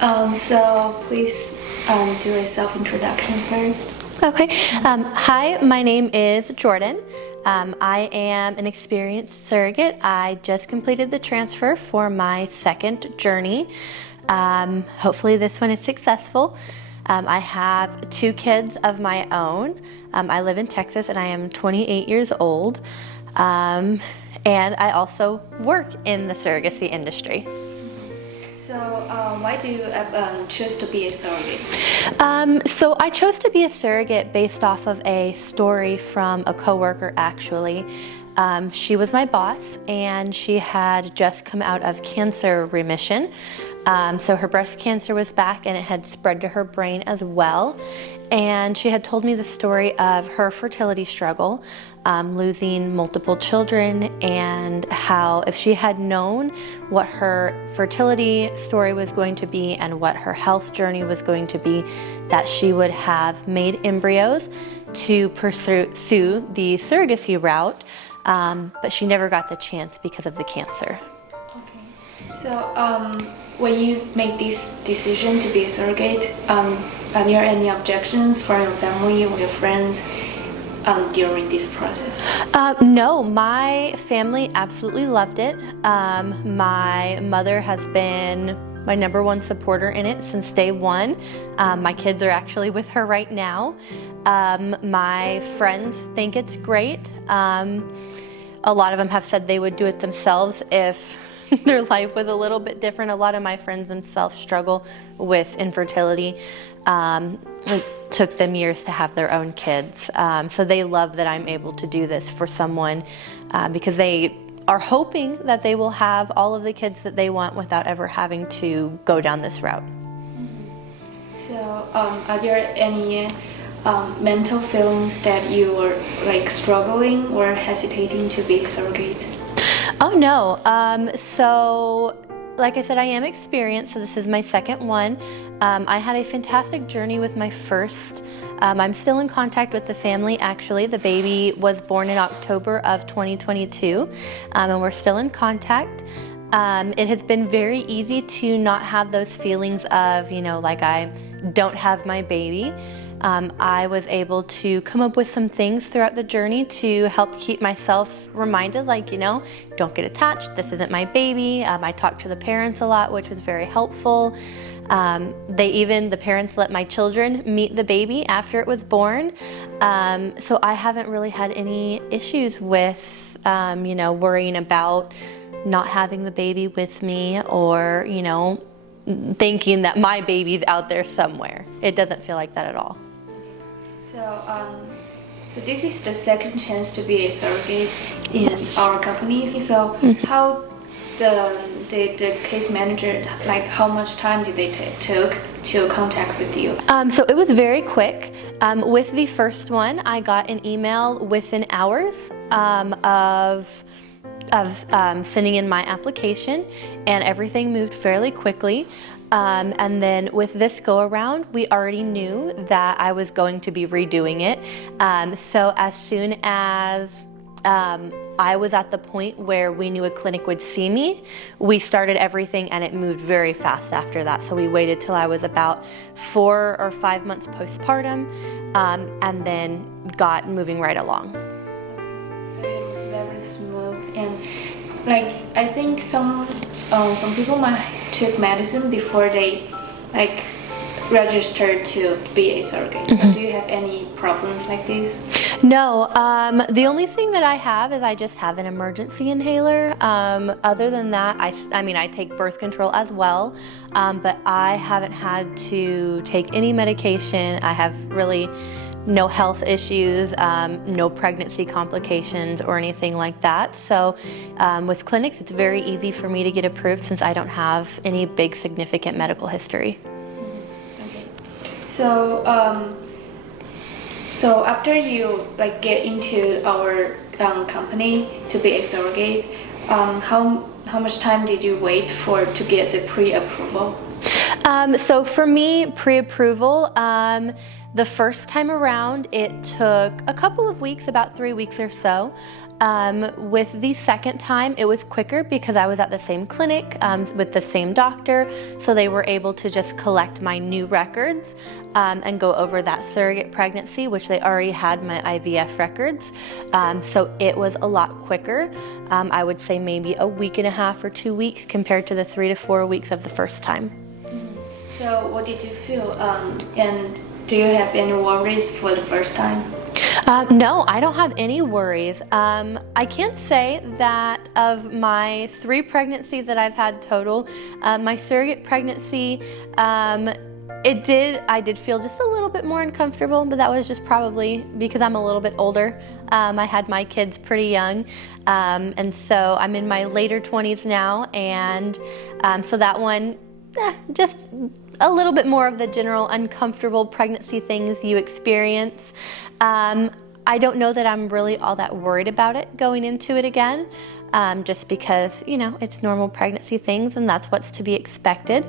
So please do a self-introduction first. Okay. Hi, my name is Jordan. I am an experienced surrogate. I just completed the transfer for my second journey. Hopefully this one is successful. I have 2 kids of my own. I live in Texas and I am 28 years old. And I also work in the surrogacy industry. So why do you choose to be a surrogate? So I chose to be a surrogate based off of a story from a coworker actually. She was my boss and she had just come out of cancer remission. So her breast cancer was back and it had spread to her brain as well. And she had told me the story of her fertility struggle, losing multiple children, and how if she had known what her fertility story was going to be and what her health journey was going to be, that she would have made embryos to pursue the surrogacy route, but she never got the chance because of the cancer. Okay. So when you make this decision to be a surrogate, are there any objections from your family or your friends during this process? No, my family absolutely loved it. My mother has been my #1 supporter in it since day one. My kids are actually with her right now. My friends think it's great. A lot of them have said they would do it themselves if their life was a little bit different. A lot of my friends themselves struggle with infertility. It took them years to have their own kids. So they love that I'm able to do this for someone because they are hoping that they will have all of the kids that they want without ever having to go down this route. So are there any mental feelings that you were struggling or hesitating to be a surrogate? Oh no, so like I said, I am experienced, so this is my second one. I had a fantastic journey with my first. I'm still in contact with the family actually. The baby was born in October of 2022, and we're still in contact. It has been very easy to not have those feelings of, like I don't have my baby. I was able to come up with some things throughout the journey to help keep myself reminded, don't get attached, this isn't my baby. I talked to the parents a lot, which was very helpful. The parents let my children meet the baby after it was born. So I haven't really had any issues with, worrying about not having the baby with me or, thinking that my baby's out there somewhere. It doesn't feel like that at all. So this is the second chance to be a surrogate in Yes. our company. So how the case manager, how much time did they took to contact with you? So it was very quick. With the first one, I got an email within hours of sending in my application, and everything moved fairly quickly. And then with this go around, we already knew that I was going to be redoing it. So as soon as I was at the point where we knew a clinic would see me, we started everything and it moved very fast after that. So we waited till I was about 4 or 5 months postpartum, and then got moving right along. So it was very smooth, and I think some people might take medicine before they register to be a surrogate. So do you have any problems like this? No, the only thing that I have is I just have an emergency inhaler. Other than that, I take birth control as well, but I haven't had to take any medication. I have really no health issues, no pregnancy complications or anything like that. So with clinics, it's very easy for me to get approved since I don't have any big significant medical history. Okay. So after you get into our company to be a surrogate, how much time did you wait to get the pre-approval? So for me, pre-approval, the first time around, it took a couple of weeks, about 3 weeks or so. With the second time, it was quicker because I was at the same clinic with the same doctor, so they were able to just collect my new records and go over that surrogate pregnancy, which they already had my IVF records. So it was a lot quicker. I would say maybe a week and a half or 2 weeks compared to the 3 to 4 weeks of the first time. So what did you feel? And do you have any worries for the first time? No, I don't have any worries. I can't say that of my 3 pregnancies that I've had total, my surrogate pregnancy, I did feel just a little bit more uncomfortable, but that was just probably because I'm a little bit older. I had my kids pretty young, and so I'm in my later 20s now, and so that one, just a little bit more of the general uncomfortable pregnancy things you experience. I don't know that I'm really all that worried about it going into it again, just because, it's normal pregnancy things and that's what's to be expected.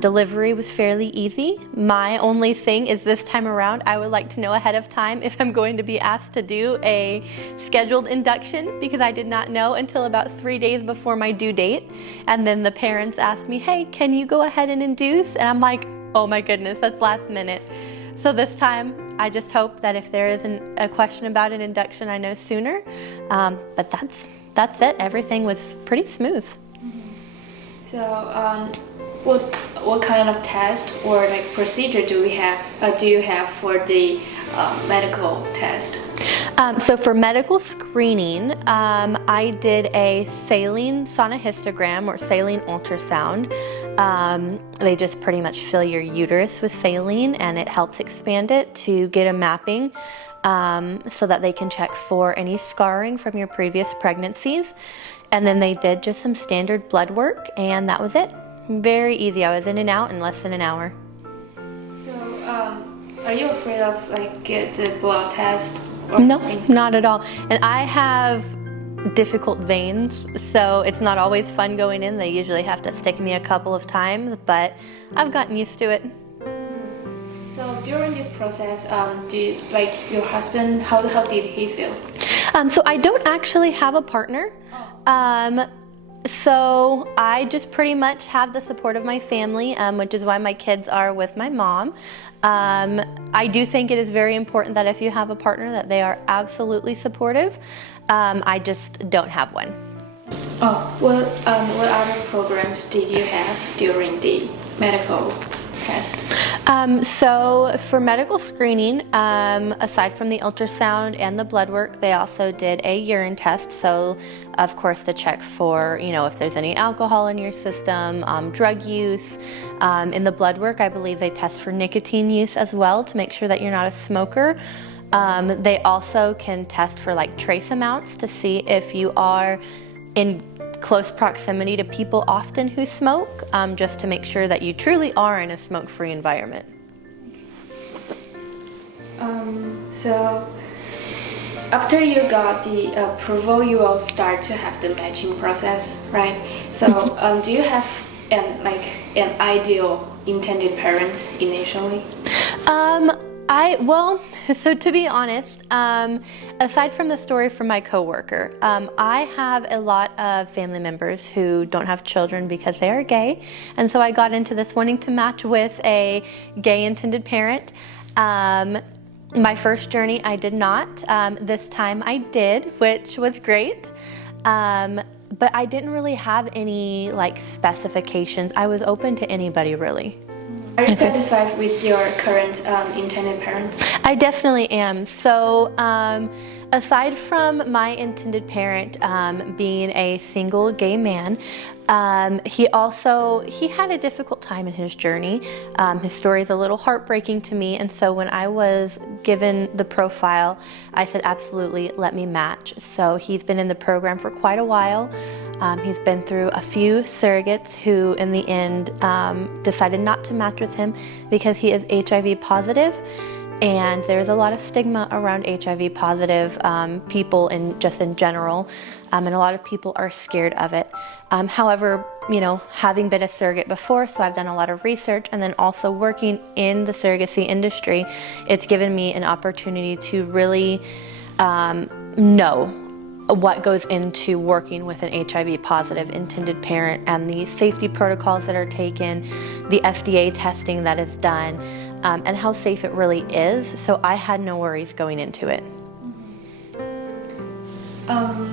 Delivery was fairly easy. My only thing is this time around, I would like to know ahead of time if I'm going to be asked to do a scheduled induction, because I did not know until about 3 days before my due date. And then the parents asked me, hey, can you go ahead and induce? And I'm like, oh my goodness, that's last minute. So this time, I just hope that if there is a question about an induction, I know sooner. But that's it. Everything was pretty smooth. So, what kind of test or procedure do you have for the medical test? So for medical screening, I did a saline sonohystogram or saline ultrasound. They just pretty much fill your uterus with saline and it helps expand it to get a mapping so that they can check for any scarring from your previous pregnancies. And then they did just some standard blood work and that was it. Very easy. I was in and out in less than an hour. So, are you afraid of get the blood test? No, not at all. And I have difficult veins, so it's not always fun going in. They usually have to stick me a couple of times, but I've gotten used to it. So during this process, do you, your husband, how did he feel? So I don't actually have a partner. So I just pretty much have the support of my family, which is why my kids are with my mom. I do think it is very important that if you have a partner that they are absolutely supportive. I just don't have one. Oh, what other programs did you have during the medical test? So for medical screening, aside from the ultrasound and the blood work, they also did a urine test. So of course to check for, if there's any alcohol in your system, drug use. In the blood work, I believe they test for nicotine use as well to make sure that you're not a smoker. They also can test for trace amounts to see if you are in close proximity to people often who smoke, just to make sure that you truly are in a smoke-free environment. So after you got the approval, you will start to have the matching process, right? So do you have an ideal intended parent initially? So to be honest, aside from the story from my coworker, I have a lot of family members who don't have children because they are gay, and so I got into this wanting to match with a gay intended parent. My first journey, I did not. This time I did, which was great. But I didn't really have any specifications. I was open to anybody really. Are you satisfied with your current intended parents? I definitely am. So aside from my intended parent being a single gay man, he had a difficult time in his journey. His story is a little heartbreaking to me, and so when I was given the profile, I said, absolutely, let me match. So he's been in the program for quite a while. He's been through a few surrogates who in the end decided not to match with him because he is HIV positive. And there's a lot of stigma around HIV positive people in general, and a lot of people are scared of it. However, having been a surrogate before, so I've done a lot of research, and then also working in the surrogacy industry, it's given me an opportunity to really know what goes into working with an HIV positive intended parent and the safety protocols that are taken, the FDA testing that is done, and how safe it really is. So I had no worries going into it.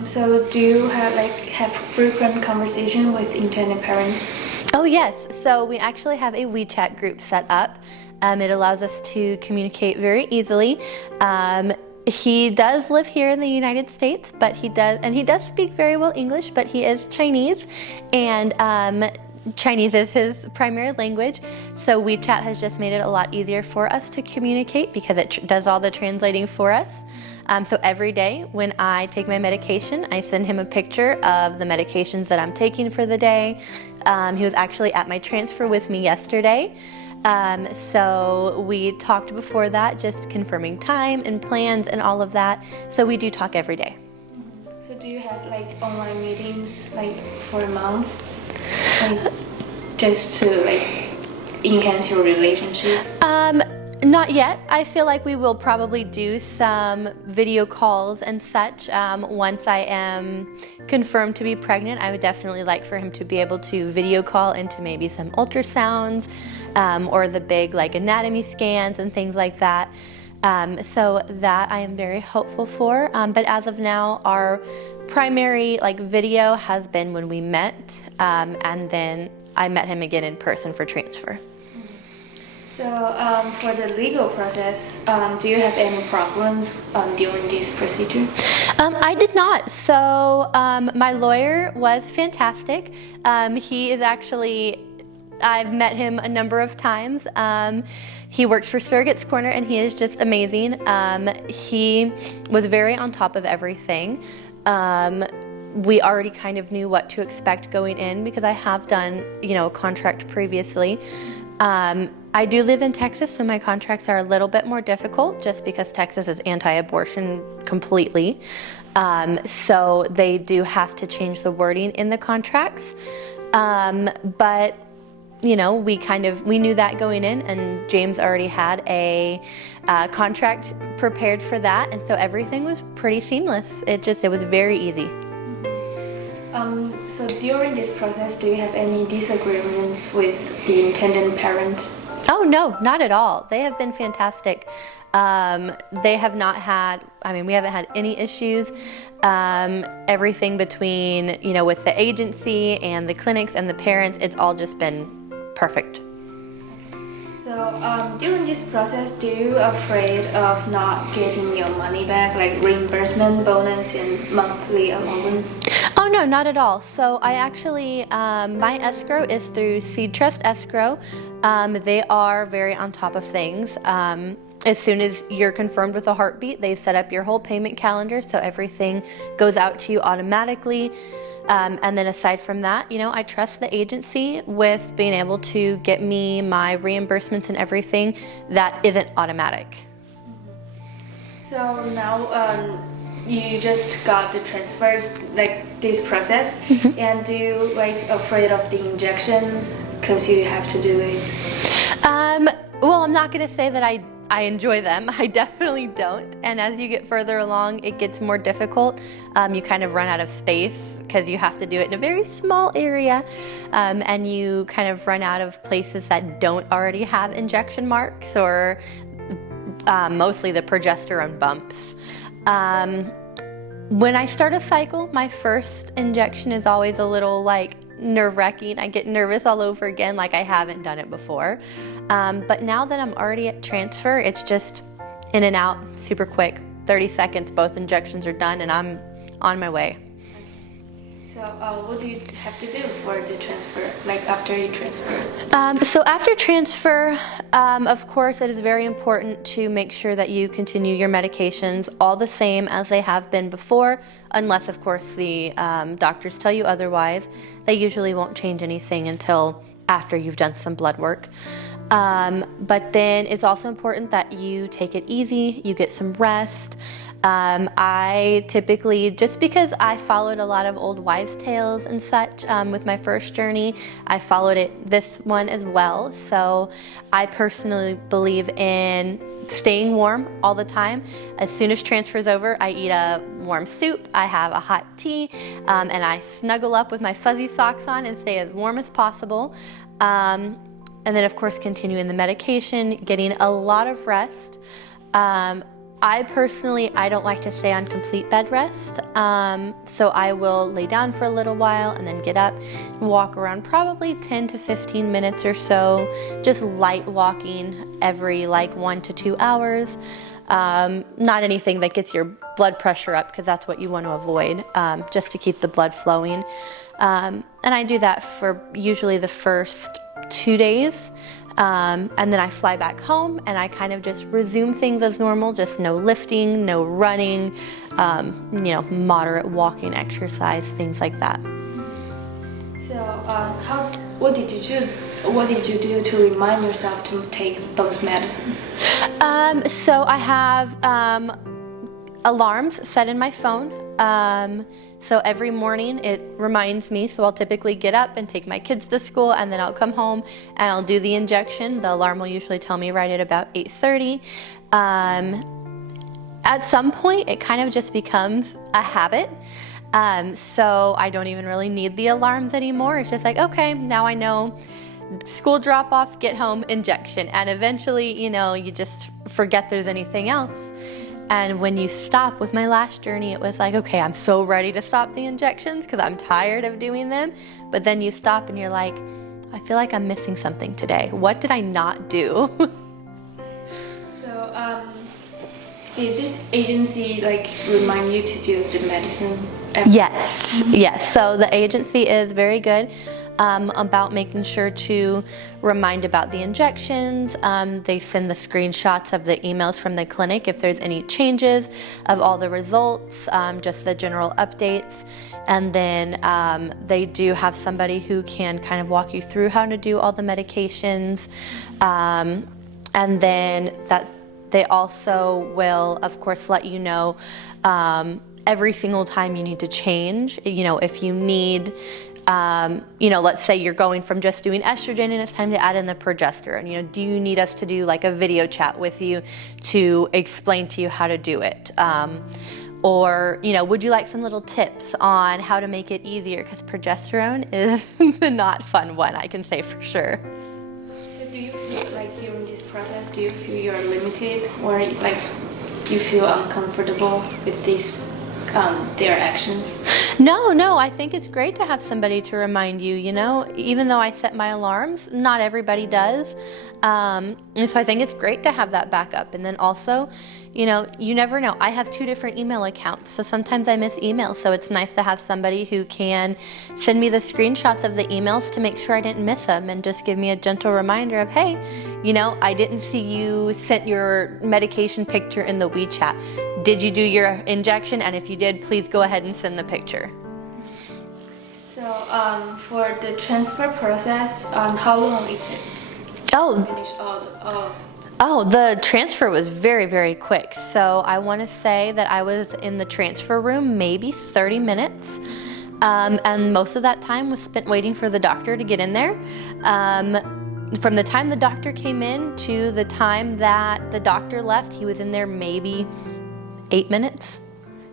So do you have frequent conversation with intended parents? Oh yes, so we actually have a WeChat group set up. It allows us to communicate very easily. He does live here in the United States, but he does speak very well English, but he is Chinese, and Chinese is his primary language. So WeChat has just made it a lot easier for us to communicate because it does all the translating for us. So every day when I take my medication, I send him a picture of the medications that I'm taking for the day. He was actually at my transfer with me yesterday. So we talked before that, just confirming time and plans and all of that. So we do talk every day. So do you have online meetings for a month? Just to enhance your relationship? Not yet. I feel like we will probably do some video calls and such. Once I am confirmed to be pregnant, I would definitely like for him to be able to video call into maybe some ultrasounds, or the big anatomy scans and things like that. So that I am very hopeful for. But as of now, our primary video has been when we met, and then I met him again in person for transfer. So for the legal process, do you have any problems during this procedure? I did not. So my lawyer was fantastic. He is actually, I've met him a number of times. He works for Surrogates Corner and he is just amazing. He was very on top of everything. We already kind of knew what to expect going in because I have done, a contract previously. I do live in Texas, so my contracts are a little bit more difficult just because Texas is anti-abortion completely. So they do have to change the wording in the contracts. But we knew that going in, and James already had a contract prepared for that, and so everything was pretty seamless. It was very easy. So during this process, do you have any disagreements with the intended parents? Oh no, not at all. They have been fantastic. They have not had, we haven't had any issues. Everything between, with the agency and the clinics and the parents, it's all just been perfect. So during this process, do you afraid of not getting your money back, like reimbursement bonus and monthly allowance? Oh no, not at all. So I actually, my escrow is through Seed Trust Escrow. They are very on top of things. As soon as you're confirmed with a heartbeat, they set up your whole payment calendar, so everything goes out to you automatically. And then aside from that, I trust the agency with being able to get me my reimbursements and everything that isn't automatic. So now you just got the transfers, this process, and do you afraid of the injections because you have to do it? Well, I'm not going to say that I enjoy them. I definitely don't. And as you get further along, it gets more difficult. You kind of run out of space because you have to do it in a very small area. And you kind of run out of places that don't already have injection marks or mostly the progesterone bumps. When I start a cycle, my first injection is always a little nerve-wracking. I get nervous all over again like I haven't done it before. But now that I'm already at transfer, it's just in and out, super quick. 30 seconds, both injections are done and I'm on my way. So what do you have to do for the transfer, after you transfer? So after transfer, of course, it is very important to make sure that you continue your medications all the same as they have been before, unless, of course, the doctors tell you otherwise. They usually won't change anything until after you've done some blood work. But then it's also important that you take it easy, you get some rest. I typically, just because I followed a lot of old wives' tales and such with my first journey, I followed this one as well. So I personally believe in staying warm all the time. As soon as transfer's over, I eat a warm soup, I have a hot tea, and I snuggle up with my fuzzy socks on and stay as warm as possible. And then of course continuing the medication, getting a lot of rest. I personally don't like to stay on complete bed rest, so I will lay down for a little while and then get up and walk around probably 10 to 15 minutes or so, just light walking every like 1 to 2 hours. Not anything that gets your blood pressure up, because that's what you want to avoid, just to keep the blood flowing. And I do that for usually the first 2 days. And then I fly back home and I kind of just resume things as normal, just no lifting, no running, moderate walking exercise, things like that. So, what did you do? What did you do to remind yourself to take those medicines? So I have alarms set in my phone. So every morning it reminds me, so I'll typically get up and take my kids to school, and then I'll come home and I'll do the injection. The alarm will usually tell me right at about 8:30. At some point it kind of just becomes a habit. So I don't even really need the alarms anymore. It's just like, okay, now I know, school drop off, get home, injection. And eventually, you just forget there's anything else. And when you stop, with my last journey, it was like, okay, I'm so ready to stop the injections because I'm tired of doing them. But then you stop and you're like, I feel like I'm missing something today. What did I not do? So, did the agency remind you to do the medicine? Yes. So the agency is very good about making sure to remind about the injections. They send the screenshots of the emails from the clinic if there's any changes of all the results, just the general updates. And then they do have somebody who can kind of walk you through how to do all the medications. And then they also will, of course, let you know every single time you need to change. If you need, let's say you're going from just doing estrogen and it's time to add in the progesterone. Do you need us to do like a video chat with you to explain to you how to do it? Or, would you like some little tips on how to make it easier? Because progesterone is the not fun one, I can say for sure. So do you feel like during this process, do you feel you're limited, or like you feel uncomfortable with these their actions? No, I think it's great to have somebody to remind you, even though I set my alarms, not everybody does. And so I think it's great to have that backup. And then also, you never know. I have 2 different email accounts, so sometimes I miss emails. So it's nice to have somebody who can send me the screenshots of the emails to make sure I didn't miss them, and just give me a gentle reminder of, hey, I didn't see you sent your medication picture in the WeChat. Did you do your injection? And if you did, please go ahead and send the picture. So for the transfer process, how long it took? Finish all the transfer was very, very quick. So I want to say that I was in the transfer room maybe 30 minutes. And most of that time was spent waiting for the doctor to get in there. From the time the doctor came in to the time that the doctor left, he was in there maybe 8 minutes.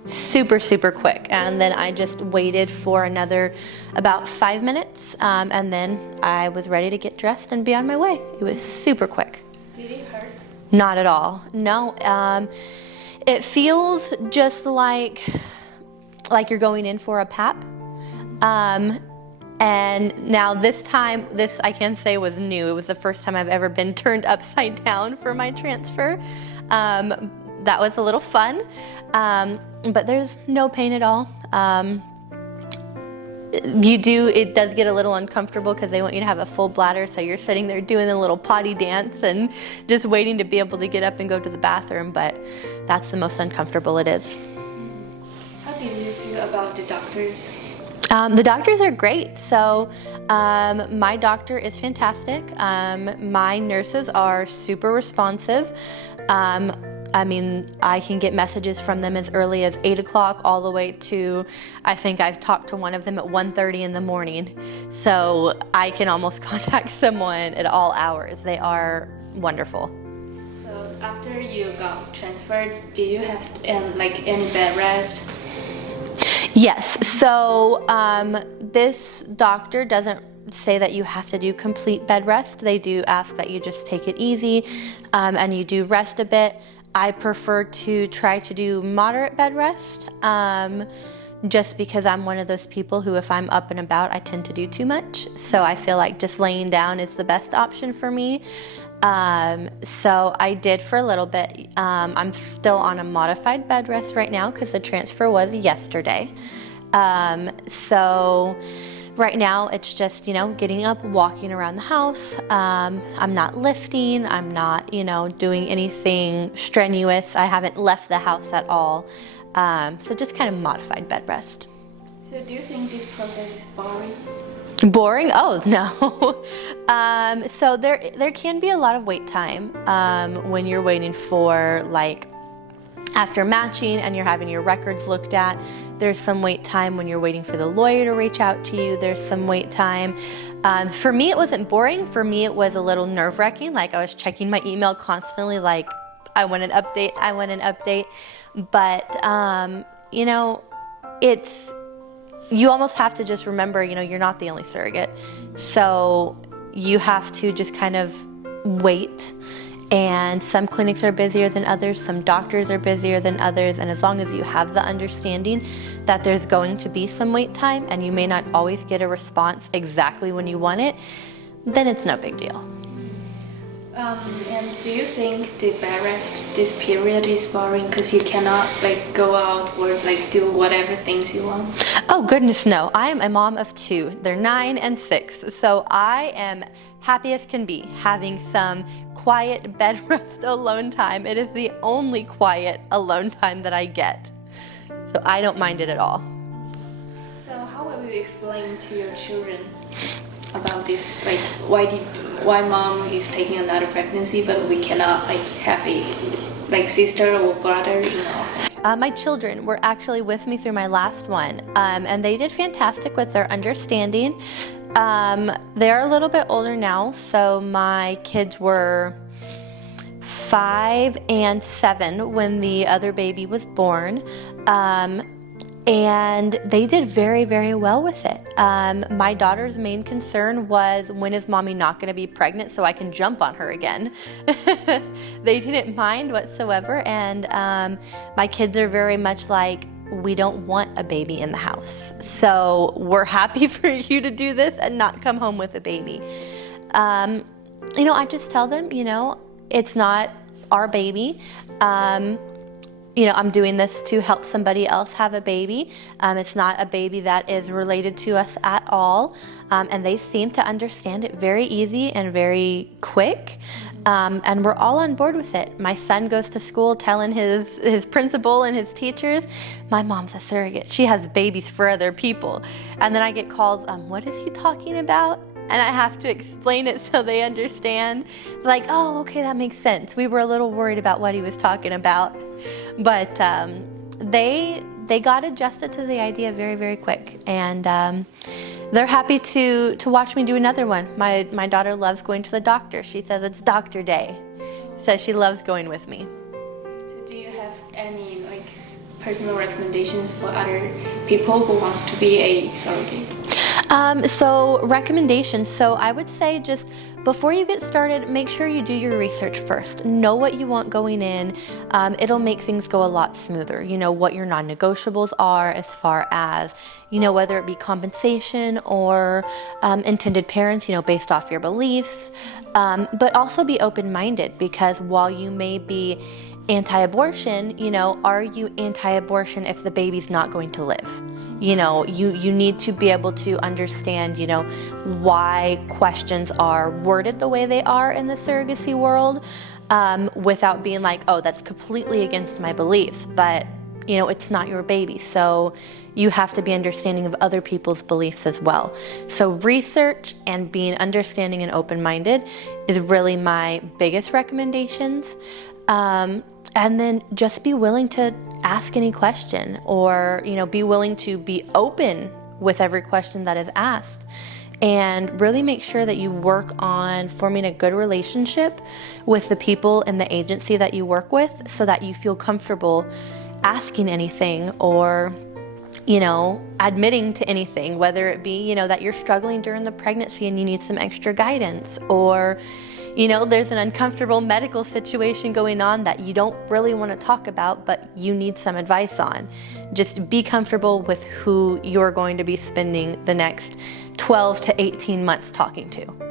Super, super quick. And then I just waited for another about 5 minutes, and then I was ready to get dressed and be on my way. It was super quick. Did it hurt? Not at all. No. It feels just like you're going in for a PAP. And now this time, this I can say was new. It was the first time I've ever been turned upside down for my transfer. That was a little fun, but there's no pain at all. It does get a little uncomfortable because they want you to have a full bladder, so you're sitting there doing a little potty dance and just waiting to be able to get up and go to the bathroom, but that's the most uncomfortable it is. How did you feel about the doctors? The doctors are great. So my doctor is fantastic. My nurses are super responsive. I mean, I can get messages from them as early as 8 o'clock all the way to, I think I've talked to one of them at 1:30 in the morning. So I can almost contact someone at all hours. They are wonderful. So after you got transferred, did you have like any bed rest? Yes. So this doctor doesn't say that you have to do complete bed rest. They do ask that you just take it easy and you do rest a bit. I prefer to try to do moderate bed rest just because I'm one of those people who, if I'm up and about, I tend to do too much. So I feel like just laying down is the best option for me. So I did for a little bit. I'm still on a modified bed rest right now because the transfer was yesterday. So right now it's just, getting up, walking around the house. I'm not lifting. I'm not, doing anything strenuous. I haven't left the house at all. So just kind of modified bed rest. So do you think this process is boring? Boring? Oh, no. So there can be a lot of wait time when you're waiting for, like, after matching and you're having your records looked at. There's some wait time when you're waiting for the lawyer to reach out to you. There's some wait time. For me, it wasn't boring. For me, it was a little nerve-wracking. Like, I was checking my email constantly, like, I want an update. But, you almost have to just remember, you're not the only surrogate. So you have to just kind of wait. And some clinics are busier than others, some doctors are busier than others, and as long as you have the understanding that there's going to be some wait time and you may not always get a response exactly when you want it, then it's no big deal. And do you think the bed rest, this period is boring because you cannot go out or do whatever things you want? Oh goodness, no. I am a mom of 2. They're 9 and 6. So I am happy as can be having some quiet bed rest alone time. It is the only quiet alone time that I get. So I don't mind it at all. So how will you explain to your children about this? Why mom is taking another pregnancy, but we cannot have a sister or brother? My children were actually with me through my last one, and they did fantastic with their understanding. They're a little bit older now, so my kids were 5 and 7 when the other baby was born. And they did very, very well with it. My daughter's main concern was, when is mommy not going to be pregnant so I can jump on her again? They didn't mind whatsoever, and my kids are very much like, we don't want a baby in the house. So we're happy for you to do this and not come home with a baby. I just tell them, it's not our baby. I'm doing this to help somebody else have a baby. It's not a baby that is related to us at all. And they seem to understand it very easy and very quick. And we're all on board with it. My son goes to school telling his principal and his teachers, my mom's a surrogate. She has babies for other people. And then I get calls, what is he talking about? And I have to explain it so they understand. Like, oh, okay, that makes sense. We were a little worried about what he was talking about. But they got adjusted to the idea very, very quick. And they're happy to watch me do another one. My daughter loves going to the doctor. She says it's doctor day. So she loves going with me. So do you have any personal recommendations for other people who wants to be a surrogate? So recommendations. So I would say, just before you get started, make sure you do your research first. Know what you want going in. It'll make things go a lot smoother. What your non-negotiables are, as far as, whether it be compensation or intended parents, based off your beliefs. But also be open-minded, because while you may be anti-abortion, are you anti-abortion if the baby's not going to live? You need to be able to understand, why questions are worded the way they are in the surrogacy world, without being like, oh, that's completely against my beliefs. But, it's not your baby. So you have to be understanding of other people's beliefs as well. So research and being understanding and open-minded is really my biggest recommendations. And then just be willing to ask any question, or, be willing to be open with every question that is asked. And really make sure that you work on forming a good relationship with the people in the agency that you work with, so that you feel comfortable asking anything, or admitting to anything, whether it be, that you're struggling during the pregnancy and you need some extra guidance, or, there's an uncomfortable medical situation going on that you don't really want to talk about, but you need some advice on. Just be comfortable with who you're going to be spending the next 12 to 18 months talking to.